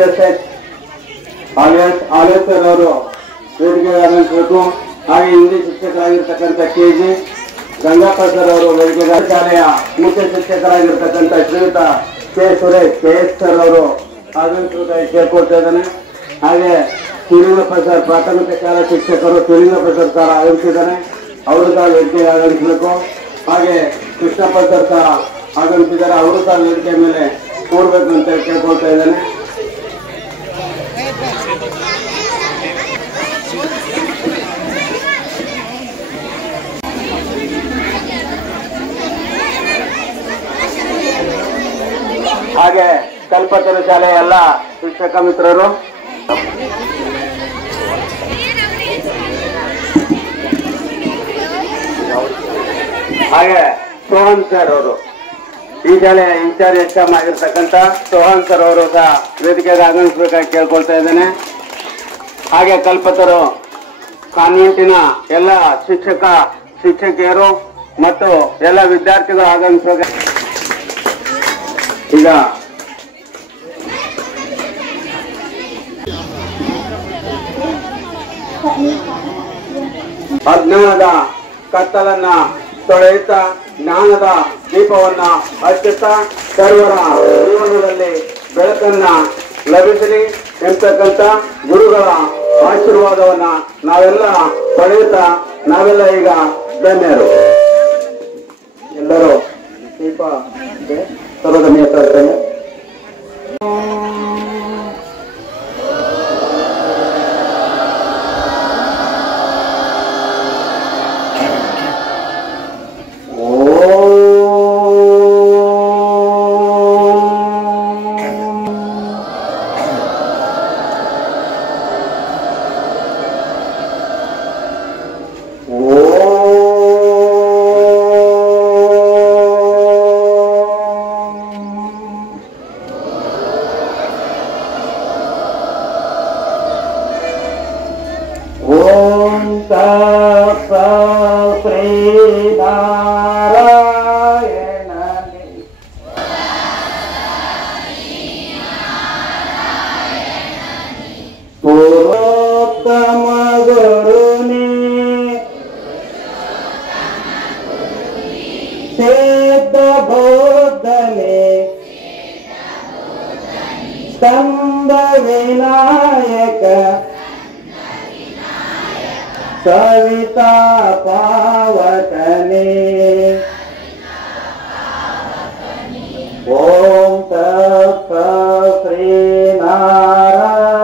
Intersect ಆಲೇಸರ್ ಅವರು ವೇದಿಕೆಗೆ ಆಗಮಿಸಬೇಕು. ಹಾಗೆ ಹಿಂದಿ ಶಿಕ್ಷಕರಾಗಿರ್ತಕ್ಕಂಥ KG ಗಂಗಾಪ್ಪ ಸರ್ ಅವರು ವೇದಿಕೆಗೆ, ಶಾಲೆಯ ಮುಖ್ಯ ಶಿಕ್ಷಕರಾಗಿರ್ತಕ್ಕಂಥ ಶ್ರೀಯುತ K ಸುರೇಶ್ KS ಸರ್ ಅವರು ಆಗಮಿಸುವುದಾಗಿ ಕೇಳ್ಕೊಳ್ತಾ ಇದ್ದಾನೆ. ಹಾಗೆ ಶಿವಲಿಂಗಪ್ಪ ಸರ್ ಪ್ರಾಥಮಿಕ ಶಾಲಾ ಶಿಕ್ಷಕರು ಶಿವಲಿಂಗಪ್ಪ ಸರ್ ಆಗಮಿಸಿದ್ದಾರೆ, ಅವರು ಸಹ ವೇದಿಕೆಗೆ ಆಗಮಿಸಬೇಕು. ಹಾಗೆ ಕೃಷ್ಣಪ್ಪ ಸರ್ ಸಹ ಆಗಮಿಸಿದ್ದಾರೆ, ಅವರು ಸಹ ವೇದಿಕೆ ಮೇಲೆ ಕೂರ್ಬೇಕು ಅಂತ ಕೇಳ್ಕೊಳ್ತಾ ಇದ್ದಾನೆ. ಹಾಗೆ ಕಲ್ಪತರು ಶಾಲೆಯ ಎಲ್ಲ ಶಿಕ್ಷಕ ಮಿತ್ರರು, ಹಾಗೆ ಸೋಹನ್ ಸರ್ ಅವರು ಈ ಶಾಲೆಯ ಇನ್ಚಾರ್ಜ್ HM ಆಗಿರ್ತಕ್ಕಂಥ ಸೋಹನ್ ಸರ್ ಅವರು ಸಹ ವೇದಿಕೆಗೆ ಆಗಮಿಸಬೇಕಾಗಿ ಕೇಳ್ಕೊಳ್ತಾ ಇದ್ದೇನೆ. ಹಾಗೆ ಕಲ್ಪತರು ಕಾನ್ವೆಂಟಿನ ಎಲ್ಲ ಶಿಕ್ಷಕಿಯರು ಮತ್ತು ಎಲ್ಲ ವಿದ್ಯಾರ್ಥಿಗಳು ಆಗಮಿಸಬೇಕು. ಈಗ ಅಜ್ಞಾನದ ಕತ್ತಲನ್ನ ತೊಳೆಯುತ್ತಾ ಜ್ಞಾನದ ದೀಪವನ್ನ ಹಚ್ಚುತ್ತಾ ಸರ್ವರ ಜೀವನದಲ್ಲಿ ಬೆಳಕನ್ನ ಲಭಿಸಲಿ ಎಂಬತಕ್ಕಂಥ ಗುರುಗಳ ಆಶೀರ್ವಾದವನ್ನ ನಾವೆಲ್ಲ ಪಡೆಯುತ್ತಾ ನಾವೆಲ್ಲ ಈಗ ಧನ್ಯರು. ಎಲ್ಲರೂ ದೀಪ ಸರ್ವಧನ್ಯ ತರ್ತೇನೆ. स्तंभ विनायक सविता पावकने ओम तत् श्री नारायणने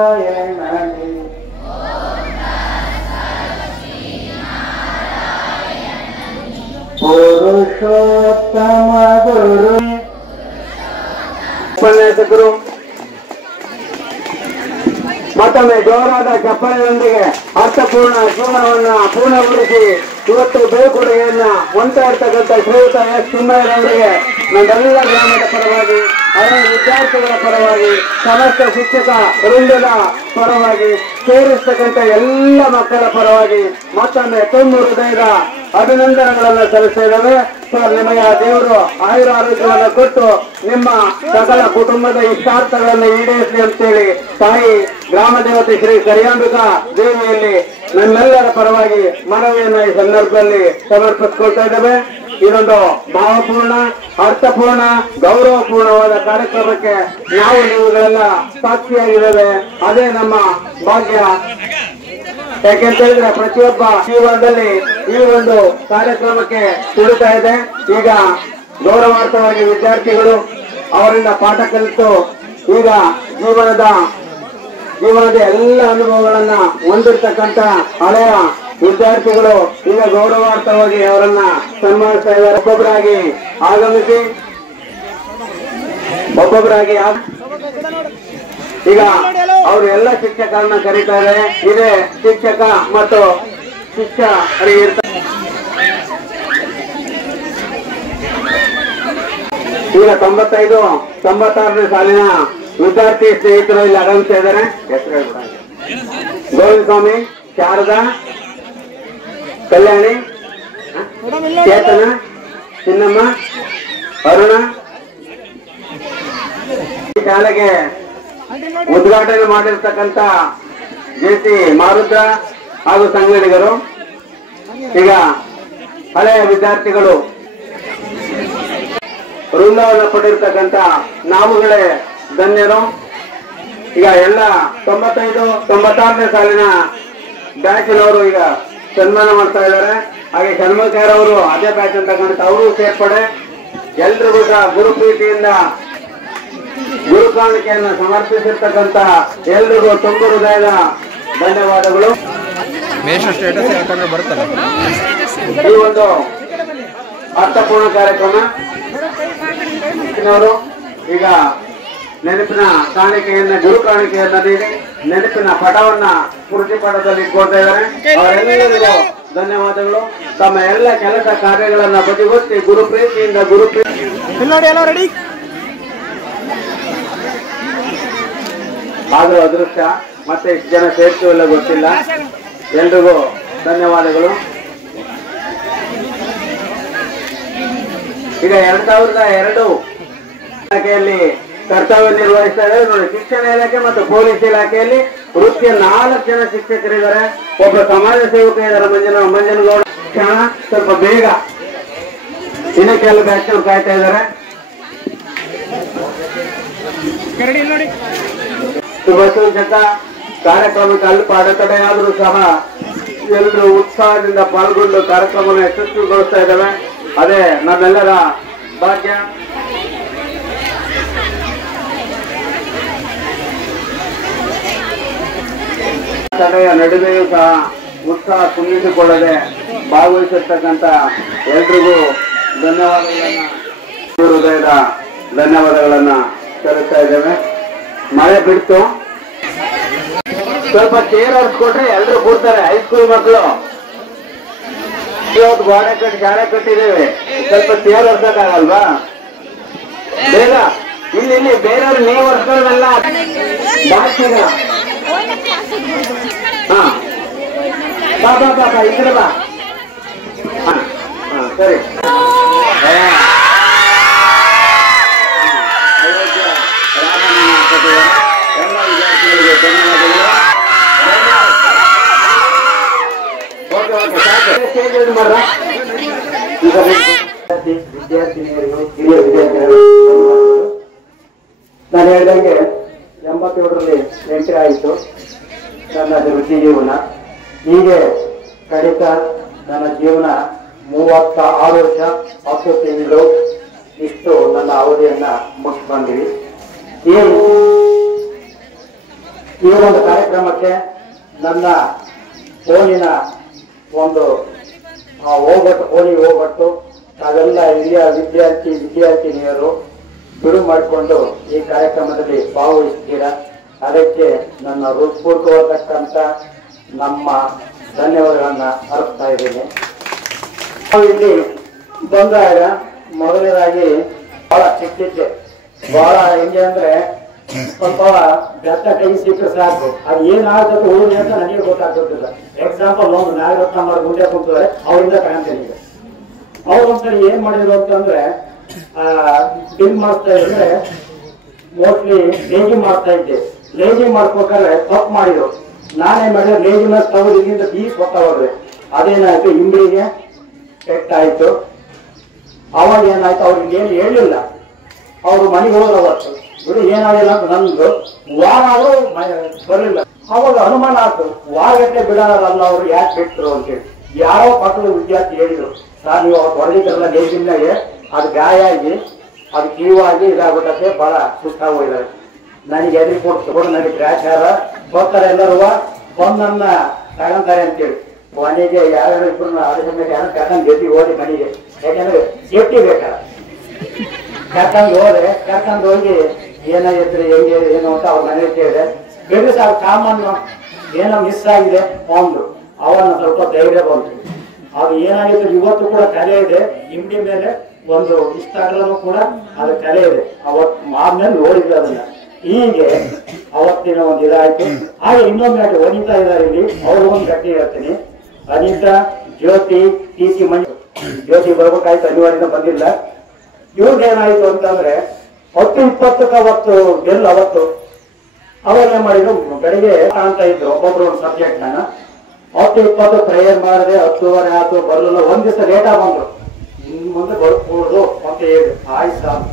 पुरुषोत्तम गुरु उपन्यासकರು ಮತ್ತೊಮ್ಮೆ ಜೋರಾದ ಚಪ್ಪಾಳೆಯೊಂದಿಗೆ ಅರ್ಥಪೂರ್ಣ ಜೀವನವನ್ನ ಪೂರ್ಣಗೊಳಿಸಿ ಇವತ್ತು ಬೇಕುಡೆಯನ್ನ ಹೊಂತಾ ಇರ್ತಕ್ಕಂಥ ಶ್ರೀಯುತ S ತಿಮ್ಮಯ್ಯರವರಿಗೆ ನಮ್ಮೆಲ್ಲ ಗ್ರಾಮದ ಪರವಾಗಿ ಅರಣ್ಯ ವಿದ್ಯಾರ್ಥಿಗಳ ಪರವಾಗಿ ಸಮಸ್ತ ಶಿಕ್ಷಕ ವೃಂದದ ಪರವಾಗಿ ಸೇರಿಸ್ತಕ್ಕಂಥ ಎಲ್ಲ ಮಕ್ಕಳ ಪರವಾಗಿ ಮತ್ತೊಮ್ಮೆ ತುಂಬ ಹೃದಯದ ಅಭಿನಂದನೆಗಳನ್ನು ಸಲ್ಲಿಸ್ತಾ ಇದ್ದಾವೆ. ಸರ್, ನಿಮಗೆ ದೇವರು ಆಯುರ ಆರೋಗ್ಯವನ್ನು ಕೊಟ್ಟು ನಿಮ್ಮ ಸಕಲ ಕುಟುಂಬದ ಇಷ್ಟಾರ್ಥಗಳನ್ನು ಈಡೇರಿಸಲಿ ಅಂತೇಳಿ ತಾಯಿ ಗ್ರಾಮ ದೇವತೆ ಶ್ರೀ ಕರಿಯಾಂಬಿಕಾ ದೇವಿಯಲ್ಲಿ ನಮ್ಮೆಲ್ಲರ ಪರವಾಗಿ ಮನವಿಯನ್ನು ಈ ಸಂದರ್ಭದಲ್ಲಿ ಸಮರ್ಪಿಸಿಕೊಳ್ತಾ ಇದ್ದೇವೆ. ಇದೊಂದು ಭಾವಪೂರ್ಣ, ಅರ್ಥಪೂರ್ಣ, ಗೌರವಪೂರ್ಣವಾದ ಕಾರ್ಯಕ್ರಮಕ್ಕೆ ನಾವು ನೀವುಗಳೆಲ್ಲ ಸಾಕ್ಷಿಯಾಗಿದ್ದೇವೆ. ಅದೇ ನಮ್ಮ ಭಾಗ್ಯ. ಯಾಕೆಂತ ಹೇಳಿದ್ರೆ ಪ್ರತಿಯೊಬ್ಬ ಜೀವನದಲ್ಲಿ ಈ ಒಂದು ಕಾರ್ಯಕ್ರಮಕ್ಕೆ ತುಡಿತಾ ಇದೆ. ಈಗ ಗೌರವಾರ್ಥವಾಗಿ ವಿದ್ಯಾರ್ಥಿಗಳು ಅವರಿಂದ ಪಾಠ ಕಲಿತು ಈಗ ಜೀವನದ ಎಲ್ಲ ಅನುಭವಗಳನ್ನ ಹೊಂದಿರತಕ್ಕಂತ ಹಳೆಯ ವಿದ್ಯಾರ್ಥಿಗಳು ಈಗ ಗೌರವಾರ್ಥವಾಗಿ ಅವರನ್ನ ಸನ್ಮಾನಿಸ್ತಾ ಇದ್ದಾರೆ. ಒಬ್ಬೊಬ್ಬರಾಗಿ ಈಗ ಅವರು ಎಲ್ಲ ಶಿಕ್ಷಕರನ್ನ ಕರೀತಾರೆ. ಇದೇ ಶಿಕ್ಷಕ ಮತ್ತು ಶಿಕ್ಷಕರಿಗೆ ಇರ್ತಾರೆ. ಈಗ 95-96ನೇ ಸಾಲಿನ ವಿದ್ಯಾರ್ಥಿ ಸ್ನೇಹಿತರು ಇಲ್ಲಿ ಆಗಮಿಸ್ತಾ ಇದ್ದಾರೆ. ಹೆಸರು ಗೋವಿಂದ ಸ್ವಾಮಿ, ಶಾರದಾ, ಕಲ್ಯಾಣಿ, ಚೇತನ, ಚಿನ್ನಮ್ಮ, ಅರುಣ. ಈ ಶಾಲೆಗೆ ಉದ್ಘಾಟನೆ ಮಾಡಿರ್ತಕ್ಕಂಥ ಜೆ.ಸಿ. ಮಾರುದ್ರ ಹಾಗೂ ಸಂಗಡಿಗರು, ಈಗ ಹಳೆಯ ವಿದ್ಯಾರ್ಥಿಗಳು ವೃಂದವನ್ನು ಪಡೆದಿರ್ತಕ್ಕಂಥ ನಾವುಗಳೇ ಧನ್ಯರು. ಈಗ ಎಲ್ಲ 95, 96ನೇ ಸಾಲಿನ ಬ್ಯಾಚಿನವರು ಈಗ ಸನ್ಮಾನ ಮಾಡ್ತಾ ಇದ್ದಾರೆ. ಹಾಗೆ ಷಣ್ಮುಖರವರು ಅದೇ ಬ್ಯಾಚ್ ಅಂತ ಕಾಣುತ್ತೆ, ಅವರು ಸೇರ್ಪಡೆ. ಎಲ್ರಿಗೂ ಸಹ ಗುರುಪ್ರೀತಿಯಿಂದ ಗುರು ಕಾಣಿಕೆಯನ್ನು ಸಮರ್ಪಿಸಿರ್ತಕ್ಕಂಥ ಎಲ್ರಿಗೂ ತುಂಬ ಹೃದಯದ ಧನ್ಯವಾದಗಳು. ಈ ಒಂದು ಅರ್ಥಪೂರ್ಣ ಕಾರ್ಯಕ್ರಮ ಈಗ ನೆನಪಿನ ಕಾಣಿಕೆಯನ್ನ ಗುರು ಕಾಣಿಕೆಯನ್ನ ನೀಡಿ ನೆನಪಿನ ಪಟವನ್ನ ಸ್ಮೃತಿ ಪಟದಲ್ಲಿ ಇಟ್ಕೊಳ್ತಾ ಇದ್ದಾರೆ. ಅವರೆಲ್ಲರಿಗೂ ಧನ್ಯವಾದಗಳು. ತಮ್ಮ ಎಲ್ಲ ಕೆಲಸ ಕಾರ್ಯಗಳನ್ನ ಬದಿಗೊತ್ತಿ ಗುರುಪ್ರೀತಿಯಿಂದ ಆದ್ರೂ ಅದೃಷ್ಟ ಮತ್ತೆ ಇಷ್ಟು ಜನ ಸೇರ್ತೀವಲ್ಲ ಗೊತ್ತಿಲ್ಲ. ಎಲ್ರಿಗೂ ಧನ್ಯವಾದಗಳು. ಈಗ 2002 ಇಲಾಖೆಯಲ್ಲಿ ಕರ್ತವ್ಯ ನಿರ್ವಹಿಸ್ತಾ ಇದ್ದಾರೆ ನೋಡಿ. ಶಿಕ್ಷಣ ಇಲಾಖೆ ಮತ್ತು ಪೊಲೀಸ್ ಇಲಾಖೆಯಲ್ಲಿ ವೃತ್ತಿಯ 4 ಜನ ಶಿಕ್ಷಕರಿದ್ದಾರೆ. ಒಬ್ಬ ಸಮಾಜ ಸೇವಕ ಇದ್ದಾರೆ, ಮಂಜನಗೌಡ. ಶಿಕ್ಷಣ ಸ್ವಲ್ಪ ಬೇಗ ಇನ್ನಕ್ಕೆಲ್ಲ ಬ್ಯಾಚ್ ಕಾಯ್ತಾ ಇದ್ದಾರೆ. ಶುಭ ಕಾರ್ಯಕ್ರಮಕ್ಕೆ ಅಲ್ಪ ಅಡೆತಡೆಯಾದರೂ ಸಹ ಎಲ್ಲರೂ ಉತ್ಸಾಹದಿಂದ ಪಾಲ್ಗೊಂಡು ಕಾರ್ಯಕ್ರಮವನ್ನು ಯಶಸ್ವಿಗೊಳಿಸ್ತಾ ಇದ್ದೇವೆ. ಅದೇ ನಮ್ಮೆಲ್ಲರ ಭಾಗ್ಯ. ತಡೆಯ ನಡುವೆಯೂ ಸಹ ಉತ್ಸಾಹ ಕುಂದಿಸಿಕೊಳ್ಳದೆ ಭಾಗವಹಿಸಿರ್ತಕ್ಕಂಥ ಎಲ್ರಿಗೂ ಧನ್ಯವಾದಗಳನ್ನ, ಹೃದಯದ ಧನ್ಯವಾದಗಳನ್ನ ಸಲ್ಲಿಸ್ತಾ ಇದ್ದೇವೆ. ಮಳೆ ಬಿಡ್ತು, ಸ್ವಲ್ಪ ಚೇರ್ ಹೊರಿಸ್ಕೊಟ್ರೆ ಎಲ್ರು ಕೂರ್ತಾರೆ. ಹೈಸ್ಕೂಲ್ ಮಕ್ಕಳು ಇವತ್ತು ಗೋಡೆ ಕಟ್ಟಿ ಶಾಲೆ ಕಟ್ಟಿದ್ದೇವೆ, ಸ್ವಲ್ಪ ಚೇರ್ ಹೊರ್ಸಕ್ಕಾಗಲ್ವಾ? ಬೇಗ ಇಲ್ಲಿ ಬೇರೆಯವ್ರು ನೀವು ಹೊರ್ಸ್ಕೊಳ್ಳಲ್ಲ. ಬಾಕಿಗ ಹಾ ಬಾ ಬಾ ಬಾ ಬಾ ಇದ್ರೆ ಬಾ. ಸರಿ, ಎಲ್ಲ ವಿದ್ಯಾರ್ಥಿಗಳಿಗೆ ಧನ್ಯವಾದಗಳು. ವಿದ್ಯಾರ್ಥಿನಿಯರಿಗೂ ಹಿರಿಯ ವಿದ್ಯಾರ್ಥಿಗಳು, ನಾನು ಹೇಳಿದಂಗೆ 87ರಲ್ಲಿ ಎಂಟ್ರಿ ಆಯಿತು ನನ್ನ ವೃತ್ತಿ ಜೀವನ. ಹೀಗೆ ಕಡಿತ ನನ್ನ ಜೀವನ 36 ವರ್ಷ 10 ತಿಂಗಳು ಇಷ್ಟು ನನ್ನ ಅವಧಿಯನ್ನ ಮುಗಿಸಿ ಬಂದಿವಿ. ಈ ಒಂದು ಕಾರ್ಯಕ್ರಮಕ್ಕೆ ನನ್ನ ಫೋನಿನ ಒಂದು ಹೋಗ್ಬಿಟ್ಟು ತಾವೆಲ್ಲ ಹಿರಿಯ ವಿದ್ಯಾರ್ಥಿನಿಯರು ಬಿಡು ಮಾಡಿಕೊಂಡು ಈ ಕಾರ್ಯಕ್ರಮದಲ್ಲಿ ಭಾಗವಹಿಸ್ತೀರಾ. ಅದಕ್ಕೆ ನನ್ನ ಹೃತ್ಪೂರ್ವಕವಾದಕ್ಕಂತ ನಮ್ಮ ಧನ್ಯವಾದಗಳನ್ನ ಅರ್ಪಿಸ್ತಾ ಇದ್ದೀನಿ. ಇಲ್ಲಿ ಬಂದಾಗ ಮೊದಲನೇದಾಗಿ ಬಹಳ ಸಿಕ್ಕಿದ್ದೆ, ಬಹಳ ಹೆಂಗೆ ಅಂದ್ರೆ ಸ್ವಲ್ಪ ಬೆತ್ತ ಕೈ ಸಿಕ್ಕರೆ ಸಾಕು, ಅದು ಏನಾಗುತ್ತೆ ಉಳಿದೆ ಅಂತ ನನಗೆ ಗೊತ್ತಾಗ್ತಿರ್ತಿಲ್ಲ. ಎಕ್ಸಾಂಪಲ್ ಒಂದು ನಾಗರತ್ನ ಮಾಡಿ ಮುಂದೆ ಕುಂತಿದ್ದಾರೆ, ಅವರಿಂದ ಕಾಣ್ತೇನೆ. ಈಗ ಅವ್ರು ಒಂದ್ಸರಿ ಏನ್ ಮಾಡಿದ್ರು ಅಂತಂದ್ರೆ ಡಿಲ್ ಮಾಡ್ತಾ ಇದ್ರೆ ಮೋಸ್ಟ್ಲಿ ಲೇಜಿ ಮಾಡ್ತಾ ಇದ್ದೆ. ಲೇಜಿ ಮಾಡ್ಬೇಕಾದ್ರೆ ತಪ್ಪು ಮಾಡಿದ್ರು. ನಾನೇನ್ ಮಾಡಿದ್ರೆ ಲೇಜಿನ ತವರಿಗಿಂತ ಬೀಸ್ ಗೊತ್ತಾವ್ರೆ. ಅದೇನಾಯ್ತು, ಇಂಬಳಿಗೆ ಕೆಟ್ಟಾಯ್ತು. ಅವಾಗ ಏನಾಯ್ತು, ಅವ್ರಿಗೆ ಏನು ಹೇಳಿಲ್ಲ. ಅವ್ರು ಮನೆಗೆ ಹೋದ್ರು. ಅವತ್ತು ಬಿಡು ಏನಾಗಿಲ್ಲ ಅಂತ ನಂದು ವಾರ ಆದ್ರೂ ಬರಲಿಲ್ಲ. ಅವಾಗ ಅನುಮಾನ ಆಯ್ತು, ವಾರಗಟ್ಟಲೆ ಬಿಡೋರಲ್ಲ ಅವ್ರು, ಯಾಕೆ ಬಿಟ್ರು ಅಂತೇಳಿ. ಯಾರೋ ಪಕ್ಕದ ವಿದ್ಯಾರ್ಥಿ ಹೇಳಿದ್ರು, ಸರ್ ನೀವು ಅವ್ರು ಹೊರಗಿದ್ರಲ್ಲ ಲೇಜಿನಾಗೆ ಅದು ಗಾಯ ಆಗಿ ಅದು ಕೀವಾಗಿ ಇದಾಗ್ಬಿಟ್ಟೆ, ಬಹಳ ಸುಸ್ತಾಗೋಗಿದ್ದಾರೆ. ನನಗೆ ಎದುರು ಕೊಡು, ನನಗೆ ಗ್ರಾಚಾರ ಬರ್ತಾರೆ ಎಲ್ಲರೂ ಬಂದನ್ನ ತಗೊಂತಾರೆ ಅಂತೇಳಿ. ಮನೆಗೆ ಯಾರು ಇಬ್ಬರು ಆಲೋಚನೆ ಕರ್ಕೊಂಡು ಗೆದ್ದಿ ಹೋಗಿ ಮನೆಗೆ, ಯಾಕಂದ್ರೆ ಸೇಫ್ಟಿ ಬೇಕಲ್ಲ. ಕರ್ಕೊಂಡು ಹೋಗಿ ಏನಾಗಿದ್ರೆ ಹೆಂಗೆ ಏನು ಅಂತ ಅವ್ರ ಮನೆಗೆ ಕೇಳಿದೆ. ಬೇರೆ ಸಾರ್ ಸಾಮಾನು ಏನೋ ಮಿಸ್ ಆಗಿದೆ ಒಂದು, ಅವನ್ನ ಸ್ವಲ್ಪ ಧೈರ್ಯ ಬಂತು. ಅದು ಏನಾಗಿತ್ತು ಇವತ್ತು ಕೂಡ ಕಲೆ ಇದೆ, ಇಂಡಿ ಮೇಲೆ ಒಂದು ಇಷ್ಟ ಆಗಲೂ ಕೂಡ ಅದು ಕಲೆ ಇದೆ. ಅವತ್ತು ಆದ್ಮೇಲೆ ನೋಡಿದ್ವಿ ಅದನ್ನ. ಹೀಗೆ ಅವತ್ತಿನ ಒಂದು ಇದಾಯ್ತು. ಹಾಗೆ ಇನ್ನೊಂದು ಗಂಟೆ ವನಿತಾ ಇದ್ದಾರೆ ಇಲ್ಲಿ, ಅವ್ರು ಒಂದು ಗಟ್ಟಿ ಹೇಳ್ತೀನಿ. ಅನಿತಾ, ಜ್ಯೋತಿ, ಟಿ.ಸಿ. ಮಂಜು. ಜ್ಯೋತಿ ಬರ್ಬೇಕಾಯ್ತು, ಅನಿವಾರ್ಯ ಬಂದಿಲ್ಲ. ಇವ್ರಿಗೆ ಏನಾಯ್ತು ಅಂತಂದ್ರೆ 10-20 ಅವತ್ತು ಬೆಲ್ ಅವತ್ತು ಅವಾಗ ಏನ್ ಮಾಡಿದ್ರು, ಬೆಳಿಗ್ಗೆ ಅಂತ ಇದ್ರು ಒಬ್ಬೊಬ್ರು ಒಂದು ಸಬ್ಜೆಕ್ಟ್ ನಾನು 10-20 ಪ್ರೇಯರ್ ಮಾಡಿದೆ, 10:30 ಆಯ್ತು, ಬರಲಿಲ್ಲ. ಒಂದ್ ದಿವಸ ಲೇಟಾಗಿ ಬಂದ್ರು, ಇನ್ ಮುಂದೆ ಬರ್ಬೋದು ಅಂತ ಹೇಳಿ ಆಯ್ತು ಸಾರ್.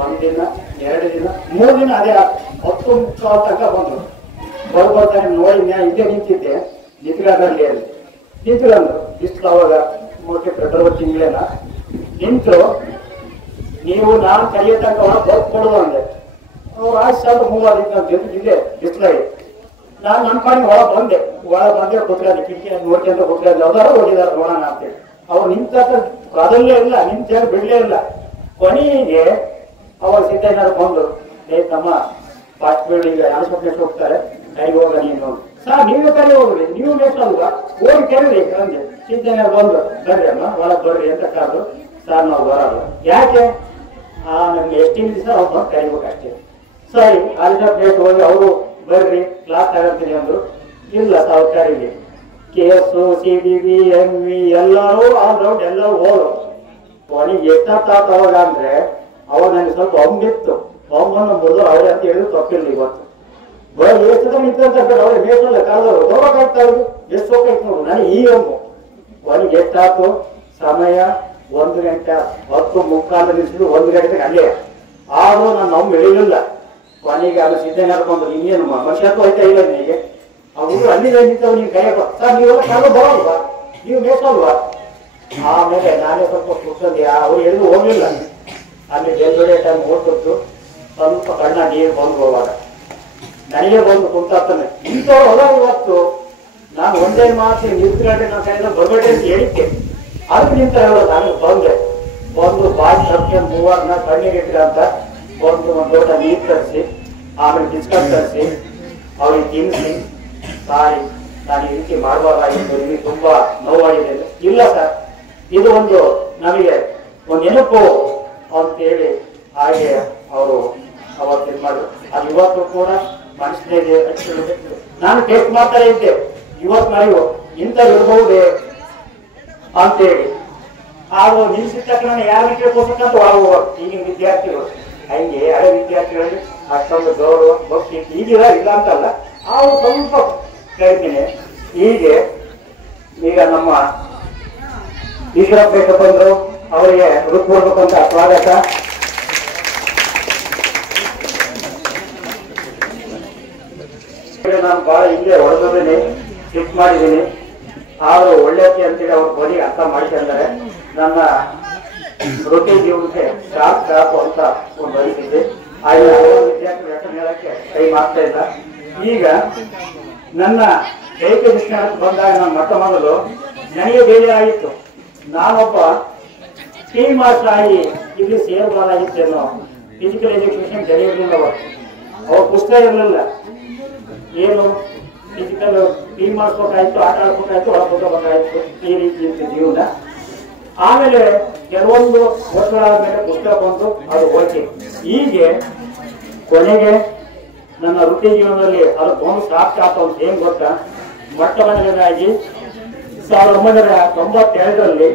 1 ದಿನ 2 ದಿನ 3 ದಿನ ಅದೇ 10:30 ತನಕ ಬಂದ್ರು. ಬರ್ತಾನೆ ನೋಡಿ ಇದೇ ನಿಂತಿದ್ದೆ ನಿಂತ್ಗಾದಲ್ಲಿ ಅಲ್ಲಿ ನಿಂತ್ಕೊಂಡ್ರು. ಬಿಸಿಲು ಅವಾಗ ಮೋಸ್ಟ್ಲಿ ಫೆಬ್ರವರಿ ತಿಂಗಳೇನ ನಿಂತರು. ನೀವು ನಾನು ಕೈಯ ತನಕ ಒಳಗೆ ಬರ್ಕೊಡುವ ಅಂದೆ. ಅವ್ರು ಆಯ್ತು ಸಾರ್ 3 ಇಲ್ಲೇ ಬಿಸಿಲಾಗಿ ನಾನು ನನ್ನ ಪಾಡಿಗೆ ಒಳಗೆ ಬಂದೆ ಕೂತ್ಕೊಂಡೆ, ಕಿಟಕಿ ನೋಡ್ಕೊಂತ ಕೂತ್ಕೊಂಡೆ. ಯಾವ್ದಾರ ಹೋಗಿದಾರೆ ನೋಡೋಣ ಅಂತೇಳಿ. ಅವ್ರು ನಿಂತ ಅದಲ್ಲೇ ಇಲ್ಲ, ನಿಂತ ಬಿಡ್ಲೇ ಇಲ್ಲ. ಕೊನೆಗೆ ಅವಾಗ ಸಿದ್ದಯ್ಯನವ್ರು ಬಂದು, ನಮ್ಮ ಫಾಸ್ಟ್ ಬಿಲ್ಡಿಂಗ್ ಆಸ್ಪತ್ರೆಗೆ ಹೋಗ್ತಾರೆ, ಕೈಗೆ ಹೋಗ ನೀನು ಸರ್, ನೀವೇ ಕರೆ ಹೋಗ್ರಿ, ನೀವು ಬೇಕಲ್ವಾ, ಹೋಗಿ ಕರೀರಿ ಅಂದೆ. ಸಿದ್ದಯ್ಯನವ್ರು ಬಂದು, ಬರ್ರಿ ಅಮ್ಮ ಒಳಗೆ ಬರ್ರಿ ಅಂತ ಕರೆದು, ಸರ್ ನಾವು ಬರಲ್ಲ. ಯಾಕೆ? ನಮ್ಗೆ ಎಷ್ಟಿನ ದಿವಸ ಅವ್ರು ಬಂದು ಕರಿಬೇಕಷ್ಟೇ. ಸರಿ, ಅಲ್ಲಿಂದ ಪ್ಲೇಟ್ ಹೋಗಿ ಅವರು ಬರ್ರಿ ಕ್ಲಾಸ್ ತಗೊಂತೀನಿ ಅಂದ್ರು. ಇಲ್ಲ ತಾವು ಕರೀಲಿ. KS, CDV, MV ಎಲ್ಲರೂ ಆಲ್ ರೌಂಡ್ ಎಲ್ಲರೂ ಹೋದ್ರು. ಕೊನೆಗೆ ಎಷ್ಟಾತ ಅವಾಗ ಅಂದ್ರೆ ಅವಾಗ ನನಗೆ ಸ್ವಲ್ಪ ಒಮ್ಮಿತ್ತು. ಒಮ್ಮನ್ನಬಹುದು ಅವ್ರೆ ಅಂತ ಹೇಳಿದ್ರು ತಪ್ಪಿಲ್ಲ. ಇವತ್ತು ಎಷ್ಟು ನಿಂತ ಅವ್ರಿಗೆ ಬೇಕಲ್ಲ ಕರೆದವರು ಹೋಗ್ಬೇಕಾಗ್ತಾ ಇದ್ರು. ಎಷ್ಟು ಹೋಗ್ಬೇಕು ನೋಡು ನನಗೆ ಈ ಒಮ್ಮು. ಕೊನೆಗೆ ಎಷ್ಟಾತು ಸಮಯ? 1 ಗಂಟೆ 10:45 ನಿಮಿಷ 1 ಗಂಟೆಗೆ ಅಲ್ಲೇ. ಆದ್ರೂ ನಾನು ಒಮ್ಮೆ ಇಳಿಲಿಲ್ಲ. ಕೊನೆಗೆ ಅದು ಸಿದ್ದಯ್ಯನವ್ರು ಬಂದು, ಇನ್ನೇನು ಮನುಷ್ಯತ್ವ ಹೋಯ್ತಾ ಇಲ್ಲ ನಿನಗೆ? ಅವ್ರು ಅಲ್ಲಿ ನಿಂತವ್ ನೀನು ಕೈ ಸರ್ ನೀವೆಲ್ಲ ಕರೆದು ಬರೋಲ್ವಾ, ನೀವು ಬೇಕಲ್ವಾ? ಆಮೇಲೆ ನಾನೇ ಸ್ವಲ್ಪ ಕೂತ್ಕೊಂಡೆ. ಅವ್ರು ಎಲ್ಲೂ ಹೋಗ್ಲಿಲ್ಲ. ಅಲ್ಲಿ ಡೆಲಿವರಿ ಟೈಮ್ ಓದ್ಕೊಟ್ಟು ಸ್ವಲ್ಪ ಕಣ್ಣ ನೀರು ಬಂದು ಅವಾಗ ನನಗೆ ಬಂದು ಕುಂತಾಗ್ತಾನೆ. ಇಂಥವ್ರು ಹೊಲ ಇವತ್ತು ನಾನು ಒಂದೇ ಮಾತು ನಿಂತ್ಕೊಂಡ್ರೆ ನನ್ನ ಕೈಯಿಂದ ಬರಬೇಡಿ ಅಂತ ಹೇಳಿದ್ದೆ. ಅದಕ್ಕೆ ನಿಂತ ಹೇಳೋದು ನಾನು ಬಂದು ಬಾಯಿ ಸತ್ಯ 3 ಕಣ್ಣಿಗೆ ಇಟ್ಟಿರ ಅಂತ ಒಂದು ಲೋಟ ನೀರು ತರಿಸಿ, ಆಮೇಲೆ ಬಿಸ್ಕಟ್ ತರಿಸಿ ಅವ್ರಿಗೆ ತಿನ್ನಿಸಿ, ಸಾರಿ ನಾನು ಈ ರೀತಿ ಮಾಡಬಾರ್ದಾಗಿತ್ತು, ನಿಮಗೆ ತುಂಬಾ ನೋವಾಗಿದೆ. ಇಲ್ಲ ಸರ್, ಇದು ಒಂದು ನಮಗೆ ಒಂದು ನೆನಪು ಅಂತೇಳಿ ಹಾಗೆ ಅವರು ಅವತ್ತು ಇದು ಮಾಡಿದ್ರು. ಅದು ಇವತ್ತು ಕೂಡ ಮನಸ್ಸಿನಾಗೆ ನಾನು ಟೇಸ್ಟ್ ಮಾಡ್ತಾ ಇದ್ದೆ. ಇವತ್ತು ನಾವು ಇಂಥದ್ದು ಇರಬಹುದೇ ಅಂತೇಳಿ. ಆಗ ನಿಲ್ಸಿದ ತಕ್ಷಣ ಯಾರನ್ನ ಕೇಳ್ಕೊಬೇಕಂತ ಒಳಗೆ ಈಗಿನ ವಿದ್ಯಾರ್ಥಿಗಳು ಹಂಗೆ ಹಳೆ ವಿದ್ಯಾರ್ಥಿಗಳಿಗೆ ಅಷ್ಟೊಂದು ಗೌರವ ಭಕ್ತಿ ಈಗಿಲ್ಲ ಇಲ್ಲ ಅಂತಲ್ಲ, ಅವ್ರು ಸ್ವಲ್ಪ ಕೇಳ್ತೀನಿ. ಹೀಗೆ ಈಗ ನಮ್ಮ ಈಶ್ವರಪ್ಪ ಬಂದ್ರು, ಅವರಿಗೆ ಹೃತ್ಪೂರ್ವಕಂತ ಸ್ವಾಗತ. ನಾನು ಬಹಳ ಹಿಂದೆ ಹೊಡೆದಿದ್ದೀನಿ, ಫಿಟ್ ಮಾಡಿದ್ದೀನಿ. ಆದ್ರೂ ಒಳ್ಳೆಯಕ್ಕೆ ಅಂತೇಳಿ ಅವ್ರ ಬರೀ ಅರ್ಥ ಮಾಡ್ಕೊಂಡ್ರೆ ನನ್ನ ವೃತ್ತಿ ಜೀವನಕ್ಕೆ ಶಾಪ್ ಅಂತ ಒಂದು ಬರೀತಿದ್ದೆ. ಆಗ ವಿದ್ಯಾರ್ಥಿಗಳು ಯಾಕಂದ್ರೆ ಹೇಳಕ್ಕೆ ಕೈ ಮಾಡ್ತಾ ಇಲ್ಲ. ಈಗ ನನ್ನ ದೈಹಿಕ ಶಿಕ್ಷಣಕ್ಕೆ ಬಂದಾಗ ನಾನು ಮೊಟ್ಟ ಮೊದಲು ನನಗೆ ಬೇಜಾರಾಗಿತ್ತು. ನಾನೊಬ್ಬ ಟೀಮ್ ಮಾಸ್ಟರ್ ಆಗಿ ಇಲ್ಲಿ ಸೇರ್ಬಾರಾಗಿತ್ತೇನೋ. ಫಿಸಿಕಲ್ ಎಜುಕೇಶನ್ ಇರಲಿಲ್ಲ. ಅವ್ರ ಪುಸ್ತಕ ಇರಲಿಲ್ಲ. ಏನು ಫಿಸಿಕಲ್ ಟೀಮ್ ಮಾಡಿಸ್ಬೇಕಾಯ್ತು, ಆಟ ಆಡ್ಬೇಕಾಯ್ತು, ಹೊರಬೇಕಾಯ್ತು, ಈ ರೀತಿ ಇತ್ತು ಜೀವನ. ಆಮೇಲೆ ಕೆಲವೊಂದು ವರ್ಷಗಳಾದ್ಮೇಲೆ ಪುಸ್ತಕ ಬಂತು, ಅದು ಹೋಯ್ತು. ಹೀಗೆ ಕೊನೆಗೆ ನನ್ನ ವೃತ್ತಿ ಜೀವನದಲ್ಲಿ ಅದು ಒಂದು ಸಾಕ್ಷಾತ್ ಅಂತ ಏನ್ ಗೊತ್ತಾ, ಮೊಟ್ಟ ಮೊದಲನೇದಾಗಿ 1992ರಲ್ಲಿ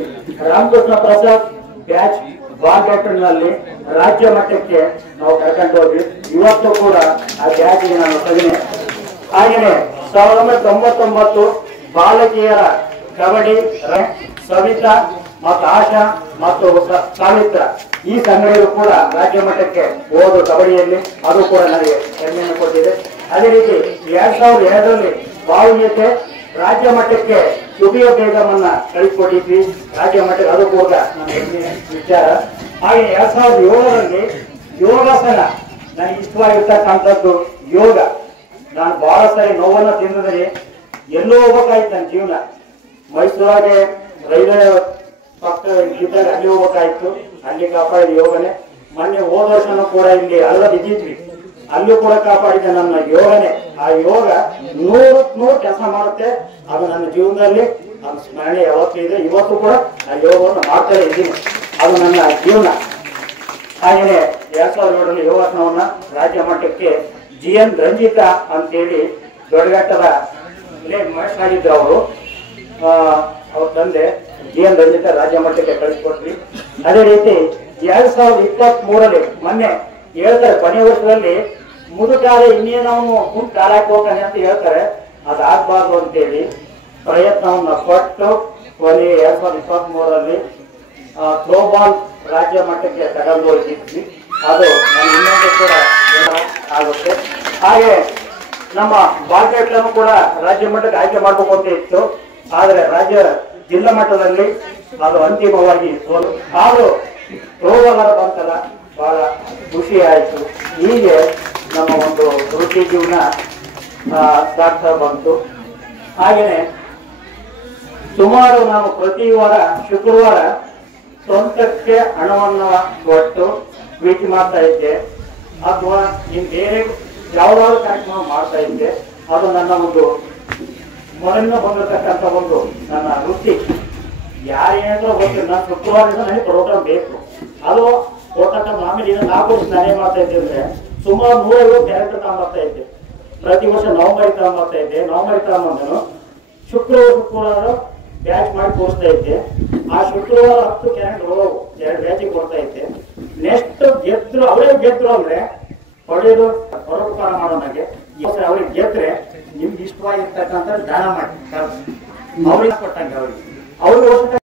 ರಾಮಕೃಷ್ಣ ಪ್ರಸಾದ್ ಬ್ಯಾಚ್ ಬಾರ್ಗೇಟರ್ನಲ್ಲಿ ರಾಜ್ಯ ಮಟ್ಟಕ್ಕೆ ನಾವು ಕರ್ಕೊಂಡು ಹೋದ್ವಿ. ಇವತ್ತು ಕೂಡ ಆ ಬ್ಯಾಚ್ಗೆ ನಾನು ಸವಿನೆ. ಹಾಗೆಯೇ 1999 ಬಾಲಕಿಯರ ಕಬಡ್ಡಿ ಸವಿತಾ ಮತ್ತು ಆಶಾ ಮತ್ತು ಸಾವಿತ್ರ ಈ ಸಂಘಟನೆಗಳು ಕೂಡ ರಾಜ್ಯ ಮಟ್ಟಕ್ಕೆ ಹೋದ ಕಬಡ್ಡಿಯಲ್ಲಿ, ಅದು ಕೂಡ ನನಗೆ ಹೆಮ್ಮೆಯನ್ನು ಕೊಟ್ಟಿದೆ. ಅದೇ ರೀತಿ 2002ರಲ್ಲಿ ಭಾವಗೀತೆ ರಾಜ್ಯ ಮಟ್ಟಕ್ಕೆ ಶುಭಿಯ ಬೇಗಮನ್ನ ಕಳಿಸಿಕೊಟ್ಟಿದ್ವಿ ರಾಜ್ಯ ಮಟ್ಟಕ್ಕೆ, ಅದು ಕೂಡ ನನ್ನ ಹೆಮ್ಮೆಯ ವಿಚಾರ. ಹಾಗೆ 2007ರಲ್ಲಿ ಯೋಗಾಸನ ನನಗೆ ಇಷ್ಟವಾಗಿರ್ತಕ್ಕಂಥದ್ದು ಯೋಗ. ನಾನು ಬಹಳ ಸಾರಿ ನೋವನ್ನು ತಿಂದಿದ್ದೀನಿ. ಎಲ್ಲೋ ಹೋಗ್ಬೇಕಾಯ್ತು ನನ್ನ ಜೀವನ. ಮೈಸೂರಾಗೆ ರೈಲ್ವೆ ಪಕ್ಕ ಇದ್ದಾಗ ಅಲ್ಲಿ ಹೋಗ್ಬೇಕಾಯ್ತು, ಅಲ್ಲಿ ಕಾಪಾಡಿದ ಯೋಗನೆ. ಮೊನ್ನೆ ಹೋದ ವರ್ಷನೂ ಕೂಡ ಇಲ್ಲಿ ಅಲ್ಲ ಬಿದ್ದಿದ್ವಿ, ಅಲ್ಲೂ ಕೂಡ ಕಾಪಾಡಿದ ನನ್ನ ಯೋಗನೆ. ಆ ಯೋಗ 100 ಕೆಲಸ ಮಾಡುತ್ತೆ. ಅದು ನನ್ನ ಜೀವನದಲ್ಲಿ ನನ್ನ ಸ್ಮರಣೆ ಯಾವತ್ತೂ ಇದೆ. ಇವತ್ತು ಕೂಡ ಆ ಯೋಗವನ್ನು ಮಾಡ್ತಾನೆ ಇದ್ದೀನಿ, ಅದು ನನ್ನ ಜೀವನ. ಹಾಗೆಯೇ 2007ರಲ್ಲಿ ಯೋಗಾಸನವನ್ನ ರಾಜ್ಯ ಮಟ್ಟಕ್ಕೆ GN ರಂಜಿತಾ ಅಂತೇಳಿ ದೊಡ್ಡಘಟ್ಟದ ಮಾಡಿದ್ರು ಅವರು. ಅವ್ರ ತಂದೆ GN ರಂಜಿತಾ ರಾಜ್ಯ ಮಟ್ಟಕ್ಕೆ ಕಳಿಸ್ಕೊಟ್ವಿ. ಅದೇ ರೀತಿ 2023ರಲ್ಲಿ ಮೊನ್ನೆ ಹೇಳ್ತಾರೆ ಕೊನೆ ವರ್ಷದಲ್ಲಿ ಮುದುಕಾಲೆ ಇನ್ನೇನು ಮುಂದೆ ಕಾಲಕ್ಕೆ ಹೋಗ್ತಾನೆ ಅಂತ ಹೇಳ್ತಾರೆ. ಅದಾಗಬಾರ್ದು ಅಂತೇಳಿ ಪ್ರಯತ್ನವನ್ನು ಪಟ್ಟು ಕೊನೆ 2023 ಥ್ರೋಬಾಲ್ ರಾಜ್ಯ ಮಟ್ಟಕ್ಕೆ ತಗೊಂಡು ಹೋಗಿದ್ವಿ. ಅದು ನಮ್ಮ ಇನ್ನೊಂದು ಕೂಡ ಆಗುತ್ತೆ. ಹಾಗೆ ನಮ್ಮ ಬಾಲ್ಯಟನ್ನು ಕೂಡ ರಾಜ್ಯ ಮಟ್ಟಕ್ಕೆ ಆಯ್ಕೆ ಮಾಡಬೇಕು ಅಂತ ಇತ್ತು. ಆದರೆ ಜಿಲ್ಲಾ ಮಟ್ಟದಲ್ಲಿ ಅದು ಅಂತಿಮವಾಗಿ ಸೋಲು. ಆದರೂ ಥ್ರೋಬಾಲ್ ಬಂತಲ್ಲ, ಬಹಳ ಖುಷಿ ಆಯಿತು. ಹೀಗೆ ನಮ್ಮ ಒಂದು ವೃತ್ತಿ ಜೀವನ ಸಾಗ್ತಾ ಬಂತು. ಹಾಗೆಯೇ ಸುಮಾರು ನಾನು ಪ್ರತಿ ವಾರ ಶುಕ್ರವಾರ ಸ್ವಂತಕ್ಕೆ ಹಣವನ್ನು ಕೊಟ್ಟು ಭೇಟಿ ಮಾಡ್ತಾ ಇದ್ದೆ, ಅಥವಾ ಇನ್ನು ಬೇರೆ ಯಾವುದಾದ್ರು ಕಾರ್ಯಕ್ರಮ ಮಾಡ್ತಾ ಇದ್ದೆ. ಅದು ನನ್ನ ಒಂದು ಮೊದಲಿನ ಬಂದಿರತಕ್ಕಂಥ ಒಂದು ನನ್ನ ವೃತ್ತಿ. ಯಾರೇನಾದ್ರೂ ಗೊತ್ತಿಲ್ಲ, ನಾನು ಶುಕ್ರವಾರದಿಂದ ನನಗೆ ಪ್ರೋಗ್ರಾಮ್ ಬೇಕು. ಅದು ಕೊಟ್ಟಂತ ಆಮೇಲೆ ಈಗ 4 ವರ್ಷ ನಾನೇ ಮಾಡ್ತಾ ಇದ್ದೆ ಅಂದ್ರೆ ಸುಮಾರು 150 ಕ್ಯಾರೆಕ್ಟರ್ ತಗೊಂಡ್ಬರ್ತಾ ಇದ್ದೆ. ಪ್ರತಿ ವರ್ಷ ನವಂಬರ್ ತಗೊಂಡ್ಬರ್ತಾ ಇದ್ದೆ. ನವಂಬರ್ ತಗೊಂಡ್ಬಂದನು ಶುಕ್ರವಾರ ಬ್ಯಾಚ್ ಮಾಡಿ ತೋರಿಸ್ತಾ ಇದ್ದೆ. ಆ ಶುಕ್ರವಾರ 10 ಕ್ಯಾರೆಕ್ಟರ್ 2 ಬ್ಯಾಚಿಗೆ ಕೊಡ್ತಾ ಇದ್ದೆ. ನೆಕ್ಸ್ಟ್ ಗೆದ್ರು, ಅವರೇ ಗೆದ್ರು ಅಂದ್ರೆ ಹೊಡೆಯೋದು ಪರೋಪಕಾರ ಮಾಡೋನಾಗೆ ಅವ್ರಿಗೆ ಗೆದ್ರೆ ನಿಮ್ಗೆ ಇಷ್ಟವಾಗಿರ್ತಕ್ಕಂಥ ದಾನ ಮಾಡಿ ಅವ್ರಿಗೆ ಕೊಟ್ಟಂಗೆ ಅವ್ರಿಗೆ